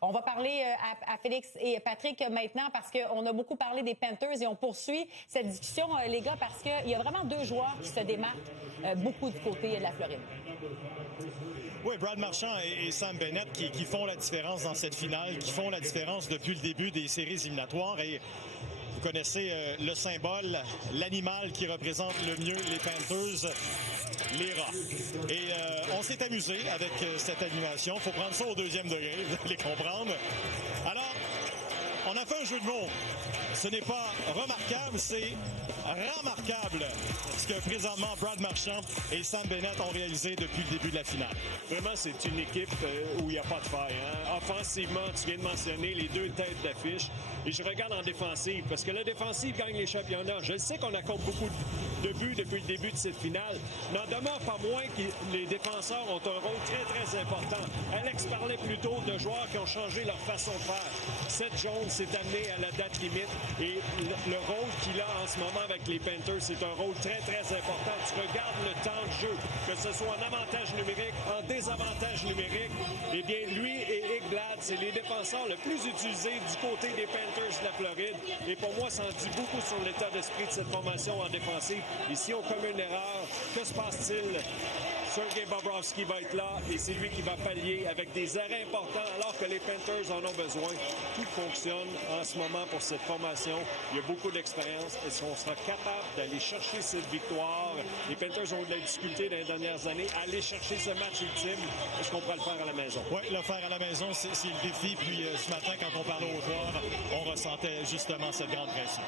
On va parler à Félix et Patrick maintenant parce qu'on a beaucoup parlé des Panthers et on poursuit cette discussion, les gars, parce qu'il y a vraiment deux joueurs qui se démarquent beaucoup du côté de la Floride. Oui, Brad Marchand et Sam Bennett qui font la différence dans cette finale, qui font la différence depuis le début des séries éliminatoires. Et vous connaissez le symbole, l'animal qui représente le mieux les Panthers, les rats. Et on s'est amusé avec cette animation. Il faut prendre ça au deuxième degré, vous allez comprendre. Alors, on a fait un jeu de mots. Ce n'est pas remarquable, c'est remarquable ce que présentement Brad Marchand et Sam Bennett ont réalisé depuis le début de la finale. Vraiment, c'est une équipe où il n'y a pas de faille. Hein? Offensivement, tu viens de mentionner les deux têtes d'affiche. Et je regarde en défensive, parce que la défensive gagne les championnats. Je sais qu'on accorde beaucoup de buts depuis le début de cette finale. N'en demeure pas moins que les défenseurs ont un rôle très, très important. Alex parlait plus tôt de joueurs qui ont changé leur façon de faire. Seth Jones s'est amené à la date limite. Et le rôle qu'il a en ce moment avec les Panthers, c'est un rôle très, très important. Tu regardes le temps de jeu, que ce soit en avantage numérique, en désavantage numérique, eh bien, lui et Ekblad, c'est les défenseurs le plus utilisés du côté des Panthers de la Floride. Et pour moi, ça en dit beaucoup sur l'état d'esprit de cette formation en défensive. Et si on commet une erreur, que se passe-t-il? Sergei Bobrovsky va être là et c'est lui qui va pallier avec des arrêts importants alors que les Panthers en ont besoin. Tout fonctionne en ce moment pour cette formation. Il y a beaucoup d'expérience. Est-ce qu'on sera capable d'aller chercher cette victoire? Les Panthers ont eu de la difficulté dans les dernières années à aller chercher ce match ultime. Est-ce qu'on pourra le faire à la maison? Oui, le faire à la maison, c'est le défi. Puis ce matin, quand on parlait aux joueurs, on ressentait justement cette grande pression.